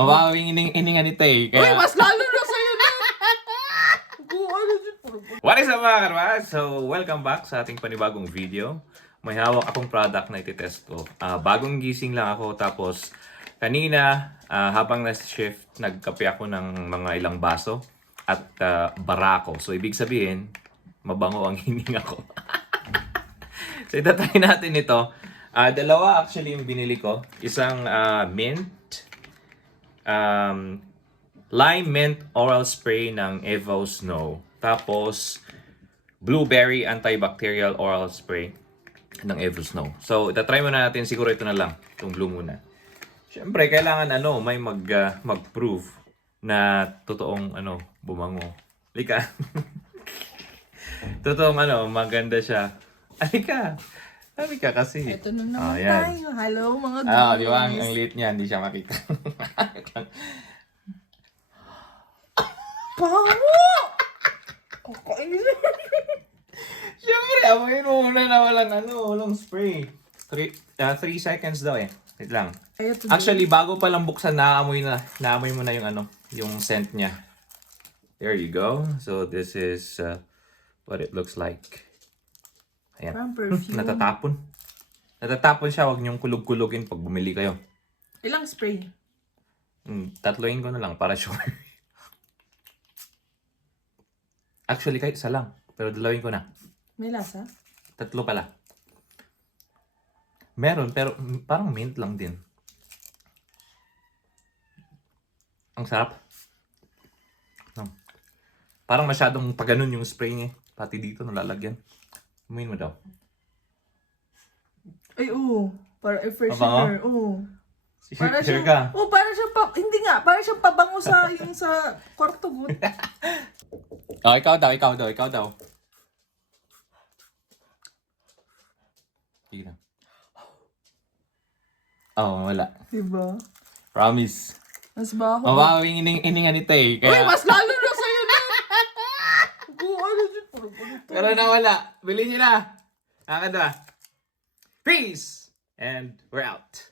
Mawawing iningan ni Tay. Uy, mas lalo na sa'yo na! What is up mga karwas? So, welcome back sa ating panibagong video. May hawak akong product na ititest ko. Bagong gising lang ako, tapos kanina, habang nasa shift, nagkape ako ng mga ilang baso at barako. So, ibig sabihin, mabango ang hininga ko. So, itatry natin ito. Dalawa actually yung binili ko. Isang mint, lime mint oral spray ng Evo Snow. Tapos, blueberry antibacterial oral spray ng Evo Snow. So, itatry muna natin. Siguro ito na lang. Itong blue muna. Siyempre, kailangan may mag-prove na totoong bumango. Lika. Totoong maganda siya. Alika. Alika kasi. Ito na naman tayo. Hello mga guys. Di ba? Ang liit niya. Hindi siya makita. Pango! Kakainis. Siyempre, amoyin mo muna na walang spray. 3 seconds daw eh. Wait lang. Actually, bago pa lang buksan, naamoy mo na yung scent niya. There you go. So, this is what it looks like. Ayan. Parang perfume. Natatapon siya. Huwag niyong kulog-kulogin pag bumili kayo. Ilang spray? Tatloin ko na lang para sure. Actually, kahit isa lang. Pero dalawin ko na. May lasa? 3 pala. Meron, pero parang mint lang din. Ang sarap. Parang masyadong paganon yung spray niya. Pati dito nalalagyan. Umayin mo daw. Ay, oo. Para freshener. Oo. Para Sure siyang, ka? para siyang hindi nga, para siyang pabango sa yung sa kwarto good. Ikaw daw. Sige na. Wala. Diba? Promise. Mas baho. Mawawing iningan ni Tay. Uy, mas lalo na sa'yo na! Pero nawala. Bilhin niyo na. Peace! And we're out.